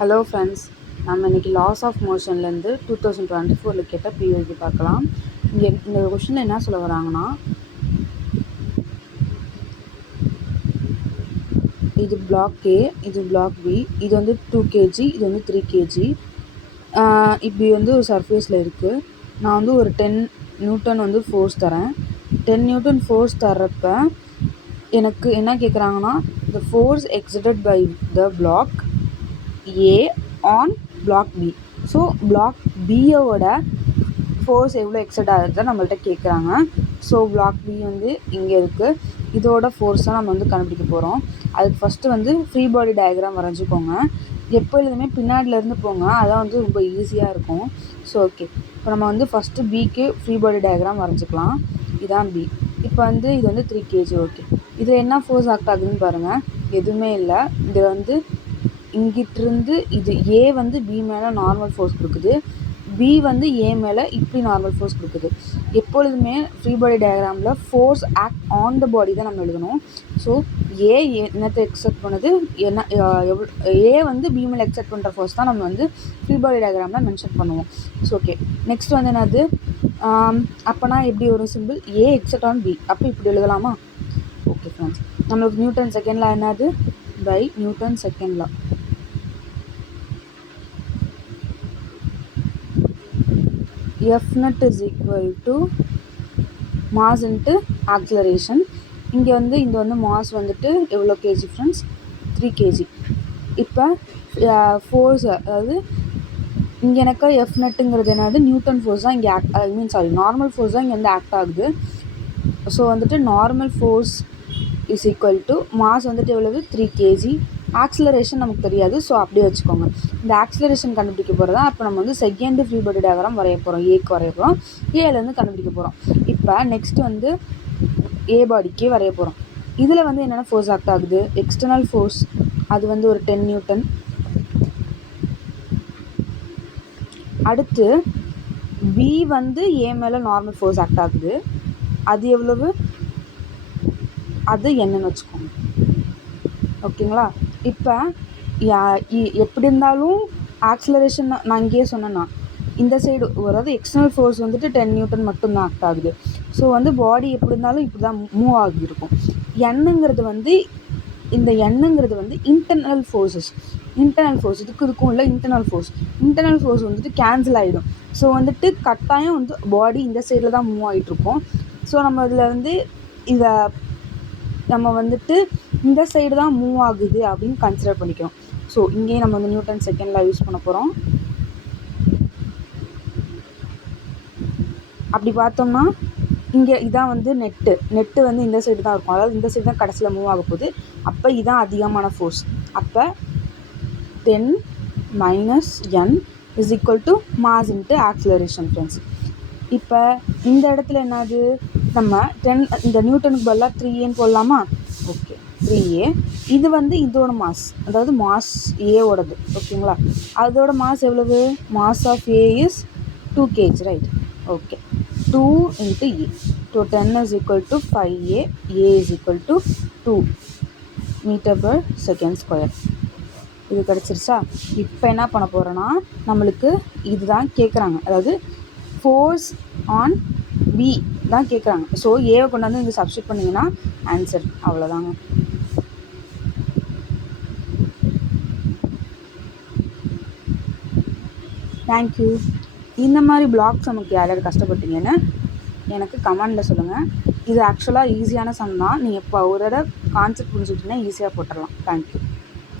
Hello friends, நம்ம இன்றைக்கி loss of மோஷன்லேருந்து 2024 கேட்ட பிஓக்கு பார்க்கலாம். இங்கே இந்த கொஷனில் என்ன சொல்ல வராங்கன்னா, இது பிளாக் ஏ, இது பிளாக் பி, இது வந்து 2 kg, இது வந்து 3 kg. இப்படி வந்து ஒரு சர்ஃபேஸில் இருக்குது. நான் வந்து ஒரு 10 நியூட்டன் வந்து ஃபோர்ஸ் தரேன். 10 நியூட்டன் ஃபோர்ஸ் தர்றப்ப எனக்கு என்ன கேட்குறாங்கன்னா, the force exerted by the block A on block B. So block பியோட ஃபோர்ஸ் எவ்வளோ எக்ஸட் ஆகுது நம்மள்கிட்ட கேட்குறாங்க. ஸோ பிளாக் பி வந்து இங்கே இருக்குது. இதோட ஃபோர்ஸ் தான் நம்ம வந்து கண்டுபிடிக்க போகிறோம். அதுக்கு ஃபஸ்ட்டு வந்து ஃப்ரீ பாடி டயக்ராம் வரைஞ்சிக்கோங்க. எப்பொழுதுமே பின்னாடிலேருந்து போங்க, அதான் வந்து ரொம்ப ஈஸியாக இருக்கும். ஸோ ஓகே, இப்போ நம்ம வந்து ஃபஸ்ட்டு பிக்கு ஃப்ரீ பாடி டயக்ராம் வரைஞ்சிக்கலாம். இதான் பி. இப்போ வந்து இது வந்து 3 kg. ஓகே, இதில் என்ன ஃபோர்ஸ் ஆக்ட் ஆகுதுன்னு பாருங்கள். எதுவுமே இல்லை. இது வந்து இங்கிட்டிருந்து இது ஏ வந்து பி மேலே நார்மல் ஃபோர்ஸ் கொடுக்குது, பி வந்து ஏ மேலே இப்படி நார்மல் ஃபோர்ஸ் கொடுக்குது. எப்பொழுதுமே ஃப்ரீ பாடி டயக்ராமில் force act on the body தான் நம்ம எழுதணும். ஸோ ஏ என்னத்தை எக்ஸெப்ட் பண்ணுது, என்ன ஏ வந்து பி மேலே எக்ஸெப்ட் பண்ணுற ஃபோர்ஸ் தான் நம்ம வந்து ஃப்ரீ பாடி டயக்ராமில் மென்ஷன் பண்ணுவோம். ஸோ ஓகே, நெக்ஸ்ட் வந்து என்னது, அப்போனா எப்படி ஒரு simple A exert on B, அப்போ இப்படி எழுதலாமா? ஓகே ஃப்ரெண்ட்ஸ், நம்மளுக்கு நியூட்டன் செகண்ட் லா என்னது, by Newton second law. F net is equal to mass into acceleration. இங்கே வந்து இந்த வந்து மாஸ் வந்துட்டு எவ்வளோ கேஜி ஃப்ரெண்ட்ஸ், 3 kg. இப்போ ஃபோர்ஸ், அதாவது இங்கே எனக்கு எஃப் நெட்டுங்கிறது என்னது, நியூட்டன் ஃபோர்ஸ் தான் இங்கே நார்மல் ஃபோர்ஸ் தான் இங்கே வந்து ஆக்ட் ஆகுது. ஸோ வந்துட்டு normal force is equal to mass வந்துட்டு எவ்வளவு, 3 kg. ஆக்சிலரேஷன் நமக்கு தெரியாது, ஸோ அப்படியே வச்சுக்கோங்க. இந்த ஆக்சிலரேஷன் கண்டுபிடிக்க போகிறதா அப்போ நம்ம வந்து செகண்ட் ஃப்ரீ பாடி டயக்ராம் வரைய போகிறோம். ஏக்கு வரைய போகிறோம், ஏலேருந்து கண்டுபிடிக்க போகிறோம். இப்போ நெக்ஸ்ட் வந்து ஏ பாடிக்கே வரைய போகிறோம். இதில் வந்து என்னென்ன ஃபோர்ஸ் ஆக்ட் ஆகுது, எக்ஸ்டர்னல் ஃபோர்ஸ் அது வந்து ஒரு 10 நியூட்டன். அடுத்து பி வந்து ஏ மேலே நார்மல் ஃபோர்ஸ் ஆக்ட் ஆகுது, அது எவ்வளவு, அது என்னன்னு வச்சுக்கோங்க. ஓகேங்களா? இப்போ எப்படி இருந்தாலும் ஆக்சிலரேஷன் நான் இங்கேயே சொன்னேன்னா இந்த சைடு, அதாவது எக்ஸ்டர்னல் ஃபோர்ஸ் வந்துட்டு 10 நியூட்டன் மட்டும்தான் ஆக்ட் ஆகுது. ஸோ வந்து பாடி எப்படி இருந்தாலும் இப்படி தான் மூவ் ஆகியிருக்கும். எண்ணுங்கிறது வந்து இந்த எண்ணுங்கிறது வந்து இன்டர்னல் ஃபோர்ஸஸ். இன்டர்னல் ஃபோர்ஸ் இதுக்கும் இல்லை, இன்டர்னல் ஃபோர்ஸ் வந்துட்டு கேன்சல் ஆகிடும். ஸோ வந்துட்டு கட்டாயம் வந்து பாடி இந்த சைடில் தான் மூவ் ஆகிட்ருக்கோம். ஸோ நம்ம இதில் வந்து இதை நம்ம வந்துட்டு இந்த சைடு தான் மூவ் ஆகுது அப்படின்னு கன்சிடர் பண்ணிக்கிறோம். ஸோ இங்கேயும் நம்ம வந்து நியூட்டன் செகண்ட் லா யூஸ் பண்ண போகிறோம். அப்படி பார்த்தோம்னா இங்கே இதான் வந்து நெட்டு வந்து இந்த சைடு தான் இருக்கும், அதாவது இந்த சைடு தான் கடைசியில் மூவ் ஆக போகுது. அப்போ இதான் அதிகமான ஃபோர்ஸ். அப்போ 10 - n is equal to mass into acceleration friends. இப்போ இந்த இடத்துல என்னது, நம்ம 10 இந்த நியூட்டனுக்கு பதிலாக 3a போடலாமா? Okay, 3a. இது வந்து இதோட மாஸ், அதாவது மாஸ் ஏவோடது. ஓகேங்களா? அதோட மாஸ் எவ்வளவு, mass of A is 2 kg, right? Okay, 2 × e. So 10 is equal to 5a, a is equal to 2 m/s². இது கிடச்சிருச்சா? இப்போ என்ன பண்ண போகிறோன்னா, நம்மளுக்கு இதுதான் கேட்குறாங்க, அதாவது ஃபோர்ஸ் ஆன் பி தான் கேட்குறாங்க. ஸோ ஏவை கொண்டாந்து இங்கே சப்ஸ்டியூட் பண்ணிங்கன்னா ஆன்சர் அவ்வளோதாங்க. தேங்க்யூ. இந்த மாதிரி பிளாக்ஸ் நமக்கு யாராவது கஷ்டப்பட்டீங்கன்னு எனக்கு கமெண்டில் சொல்லுங்கள். இது ஆக்சுவலாக ஈஸியான சம் தான். நீங்கள் இப்போ ஒரு தடவை கான்செப்ட் புரிஞ்சுக்கிட்டீங்கன்னா ஈஸியாக போட்டுடலாம். தேங்க்யூ.